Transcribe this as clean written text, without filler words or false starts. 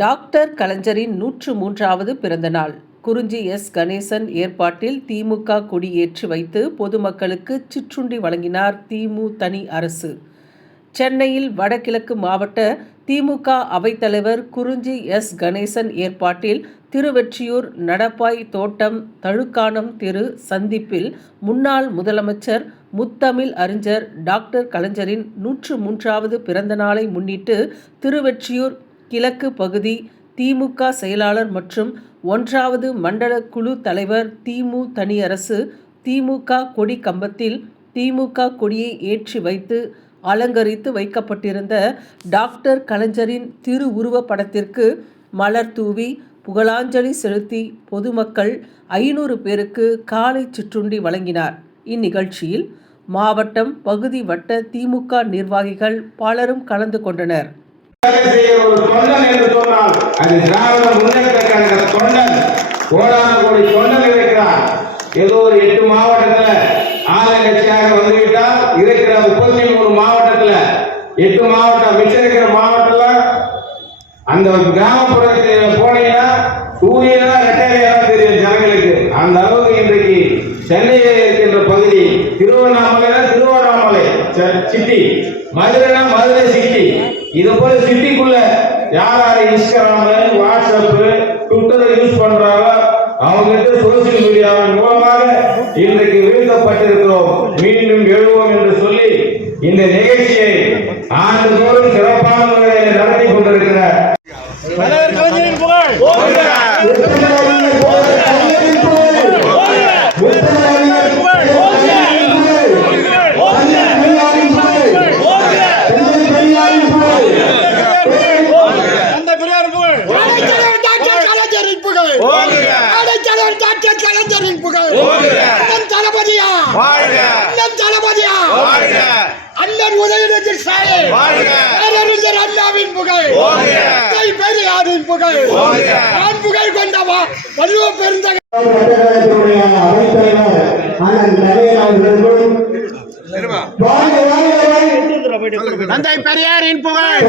Doctor கலைஞரின் 103வது பிறந்த நாள். குறிஞ்சி எஸ். கணேசன் ஏற்பாட்டில் திமுக கொடி ஏற்றி வைத்து பொதுமக்களுக்கு சிற்றுண்டி வழங்கினார் திமு தனி அரசு. சென்னையில் வடகிழக்கு மாவட்ட திமுக அவைத்தலைவர் குறிஞ்சி எஸ். கணேசன் ஏற்பாட்டில் திருவெற்றியூர் நடப்பாய் தோட்டம் தழுக்கானம் தெரு சந்திப்பில் முன்னாள் முதலமைச்சர் முத்தமிழ் அறிஞர் டாக்டர் கலைஞரின் 103வது பிறந்த நாளை முன்னிட்டு திருவெற்றியூர் கிழக்கு பகுதி திமுக செயலாளர் மற்றும் 1வது மண்டல குழு தலைவர் திமு தனியரசு திமுக கொடி கம்பத்தில் திமுக கொடியை ஏற்றி வைத்து அலங்கரித்து வைக்கப்பட்டிருந்த டாக்டர் கலைஞரின் திருவுருவ படத்திற்கு மலர் தூவி புகழாஞ்சலி செலுத்தி பொதுமக்கள் 500 பேருக்கு காலை சிற்றுண்டி வழங்கினார். இந்நிகழ்ச்சியில் மாவட்டம் பகுதி வட்ட திமுக நிர்வாகிகள் பலரும் கலந்து கொண்டனர். ஒரு தொண்டன் என்று சொன்னால் அது திராவிட முன்னேற்ற கழக தொண்டன். கோடான கோடி தொண்டன் இருக்கிறார். ஏதோ ஒரு 8 மாவட்டத்தில் ஆளுங்கட்சியாக வந்துவிட்டால் இருக்கிற 33 மாவட்டத்தில் 8 மாவட்டம் மிச்சம் இருக்கிற மாவட்டத்தில் அந்த கிராமப்புறத்தில் போனீங்கன்னா சூரியனா ரெட்டையா தெரியும் ஜனங்களுக்கு. அந்த அளவுக்கு இன்றைக்கு சென்னையில் இருக்கின்ற பகுதி திருவண்ணாமலை சிட்டி, மதுரைனா மதுரை சிட்டி. இது போல சிட்டிக்குள்ள யார் இன்ஸ்டாகிராம், வாட்ஸ்அப், ட்விட்டர் யூஸ் பண்றாங்களோ அவங்ககிட்ட சோசியல் மீடியாவின் மூலமாக இன்றைக்கு வீழ்த்தப்பட்டிருக்கிறோம். மீண்டும் எழுவோம் என்று சொல்லி இந்த நிகழ்ச்சியை ஆண்டுதோறும் சிறப்பான முறையில் நடத்தி கொண்டிருக்கிறார். அண்ணன் உதயநிதி ஸ்டாலின் அறிஞர் அண்ணாவின் புகழ், பெரியாரின் புகழ், நான் புகழ் கொண்டவா வள்ளுவ பெருந்தகை தந்தை பெரியாரின் புகழ்,